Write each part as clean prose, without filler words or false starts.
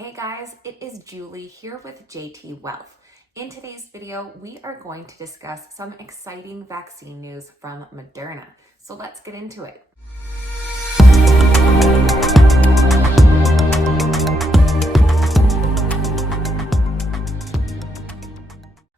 Hey guys, it is Julie here with JT.Wealth. In today's video, we are going to discuss some exciting vaccine news from Moderna. So let's get into it.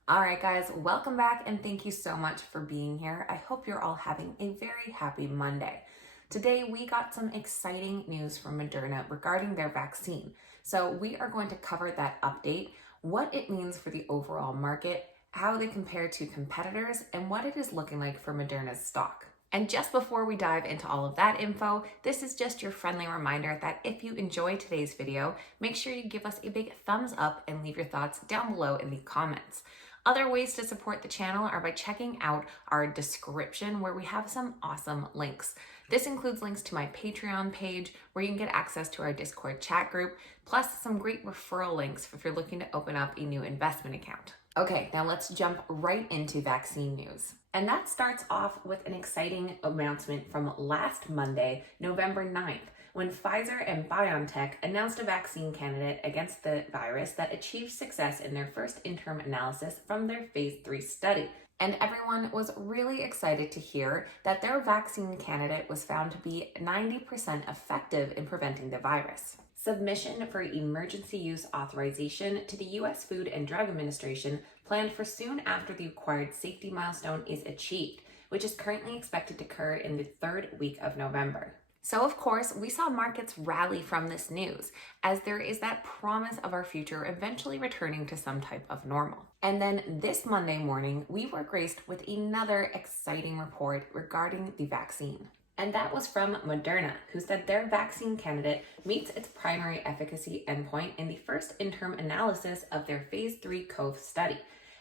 All right, guys, welcome back and thank you so much for being here. I hope you're all having a very happy Monday. Today, we got some exciting news from Moderna regarding their vaccine. So we are going to cover that update, what it means for the overall market, how they compare to competitors, and what it is looking like for Moderna's stock. And just before we dive into all of that info, this is just your friendly reminder that if you enjoyed today's video, make sure you give us a big thumbs up and leave your thoughts down below in the comments. Other ways to support the channel are by checking out our description where we have some awesome links. This includes links to my Patreon page where you can get access to our Discord chat group, plus some great referral links if you're looking to open up a new investment account. Okay, now let's jump right into vaccine news. And that starts off with an exciting announcement from last Monday, November 9th, when Pfizer and BioNTech announced a vaccine candidate against the virus that achieved success in their first interim analysis from their phase 3 study. And everyone was really excited to hear that their vaccine candidate was found to be 90% effective in preventing the virus. Submission for emergency use authorization to the U.S. Food and Drug Administration planned for soon after the required safety milestone is achieved, which is currently expected to occur in the third week of November. So of course, we saw markets rally from this news, as there is that promise of our future eventually returning to some type of normal. And then this Monday morning, we were graced with another exciting report regarding the vaccine. And that was from Moderna, who said their vaccine candidate meets its primary efficacy endpoint in the first interim analysis of their phase 3 COVE study.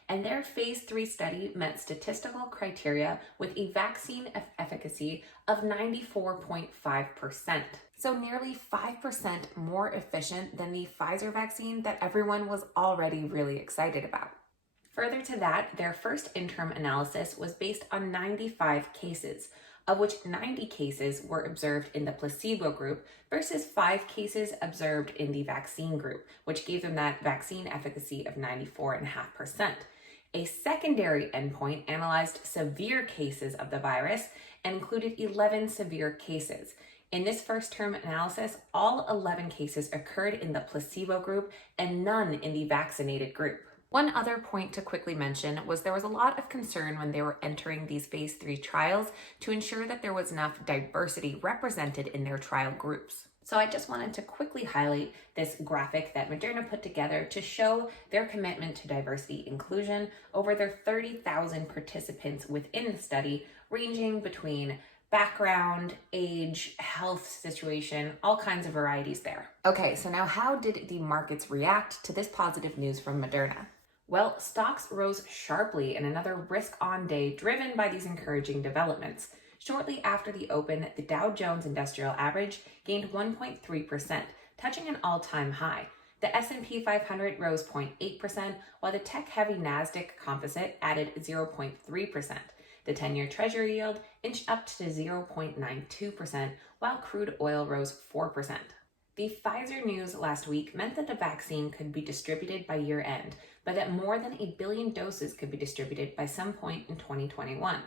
And their phase 3 study met statistical criteria with a vaccine efficacy of 94.5%. So nearly 5% more efficient than the Pfizer vaccine that everyone was already really excited about. Further to that, their first interim analysis was based on 95 cases, of which 90 cases were observed in the placebo group versus 5 cases observed in the vaccine group, which gave them that vaccine efficacy of 94.5%. A secondary endpoint analyzed severe cases of the virus and included 11 severe cases. In this first term analysis, all 11 cases occurred in the placebo group and none in the vaccinated group. One other point to quickly mention was there was a lot of concern when they were entering these phase 3 trials to ensure that there was enough diversity represented in their trial groups. So I just wanted to quickly highlight this graphic that Moderna put together to show their commitment to diversity inclusion over their 30,000 participants within the study, ranging between background, age, health situation, all kinds of varieties there. Okay, so now how did the markets react to this positive news from Moderna? Well, stocks rose sharply in another risk-on day driven by these encouraging developments. Shortly after the open, the Dow Jones Industrial Average gained 1.3%, touching an all-time high. The S&P 500 rose 0.8%, while the tech-heavy Nasdaq Composite added 0.3%. The 10-year Treasury yield inched up to 0.92%, while crude oil rose 4%. The Pfizer news last week meant that the vaccine could be distributed by year-end, but that more than 1 billion doses could be distributed by some point in 2021.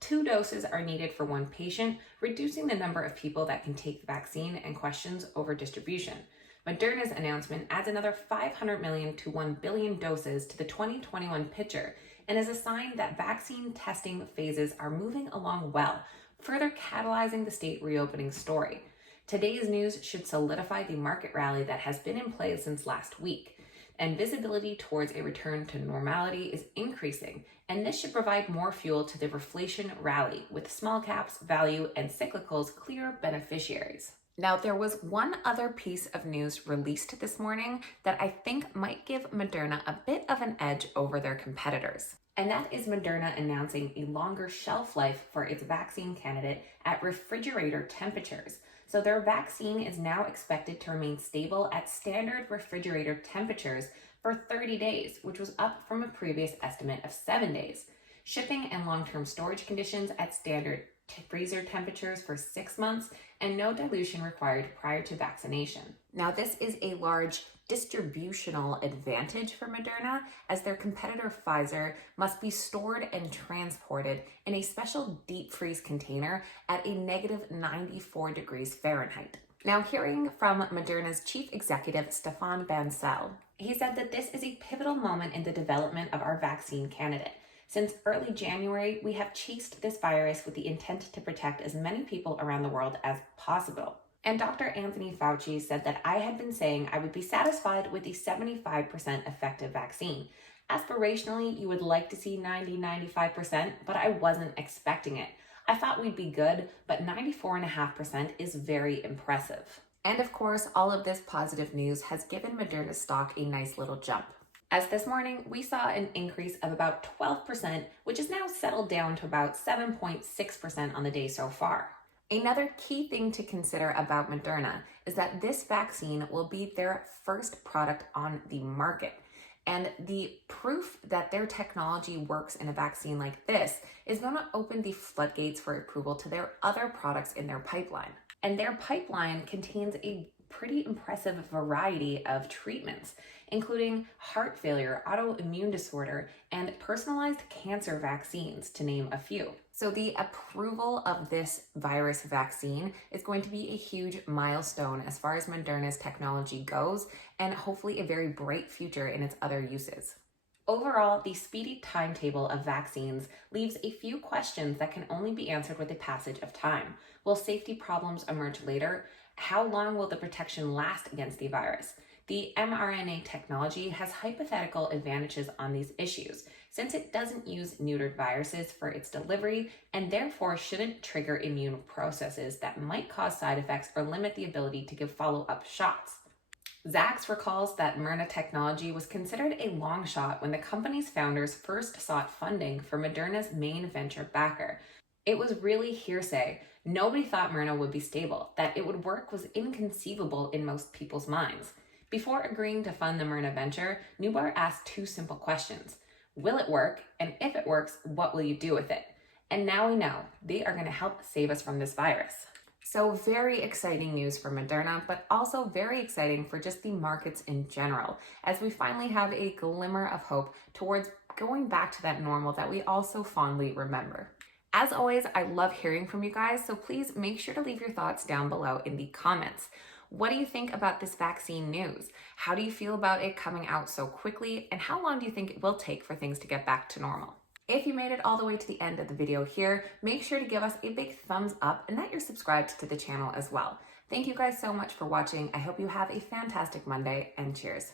2 doses are needed for 1 patient, reducing the number of people that can take the vaccine and questions over distribution. Moderna's announcement adds another 500 million to 1 billion doses to the 2021 picture and is a sign that vaccine testing phases are moving along well, further catalyzing the state reopening story. Today's news should solidify the market rally that has been in place since last week, and visibility towards a return to normality is increasing, and this should provide more fuel to the reflation rally, with small caps, value, and cyclicals clear beneficiaries. Now, there was one other piece of news released this morning that I think might give Moderna a bit of an edge over their competitors. And that is Moderna announcing a longer shelf life for its vaccine candidate at refrigerator temperatures. So their vaccine is now expected to remain stable at standard refrigerator temperatures for 30 days, which was up from a previous estimate of 7 days. Shipping and long-term storage conditions at standard freezer temperatures for 6 months, and no dilution required prior to vaccination. Now, this is a large distributional advantage for Moderna, as their competitor Pfizer must be stored and transported in a special deep freeze container at a negative 94 degrees Fahrenheit. Now, hearing from Moderna's chief executive, Stefan Bancel, he said that this is a pivotal moment in the development of our vaccine candidate. Since early January, we have chased this virus with the intent to protect as many people around the world as possible. And Dr. Anthony Fauci said that I had been saying I would be satisfied with the 75% effective vaccine. Aspirationally, you would like to see 90-95%, but I wasn't expecting it. I thought we'd be good, but 94.5% is very impressive. And of course, all of this positive news has given Moderna's stock a nice little jump. As this morning, we saw an increase of about 12%, which is now settled down to about 7.6% on the day so far. Another key thing to consider about Moderna is that this vaccine will be their first product on the market. And the proof that their technology works in a vaccine like this is going to open the floodgates for approval to their other products in their pipeline. And their pipeline contains a pretty impressive variety of treatments, including heart failure, autoimmune disorder, and personalized cancer vaccines, to name a few. So the approval of this virus vaccine is going to be a huge milestone as far as Moderna's technology goes, and hopefully a very bright future in its other uses. Overall, the speedy timetable of vaccines leaves a few questions that can only be answered with the passage of time. Will safety problems emerge later? How long will the protection last against the virus? The mRNA technology has hypothetical advantages on these issues, since it doesn't use neutered viruses for its delivery and therefore shouldn't trigger immune processes that might cause side effects or limit the ability to give follow-up shots. Zacks recalls that MRNA technology was considered a long shot when the company's founders first sought funding for Moderna's main venture backer. It was really hearsay. Nobody thought MRNA would be stable. That it would work was inconceivable in most people's minds. Before agreeing to fund the MRNA venture, Newbar asked two simple questions. Will it work? And if it works, what will you do with it? And now we know they are going to help save us from this virus. So very exciting news for Moderna, but also very exciting for just the markets in general, as we finally have a glimmer of hope towards going back to that normal that we all so fondly remember. As always, I love hearing from you guys, so please make sure to leave your thoughts down below in the comments. What do you think about this vaccine news? How do you feel about it coming out so quickly? And how long do you think it will take for things to get back to normal? If you made it all the way to the end of the video here, make sure to give us a big thumbs up and that you're subscribed to the channel as well. Thank you guys so much for watching. I hope you have a fantastic Monday, and cheers.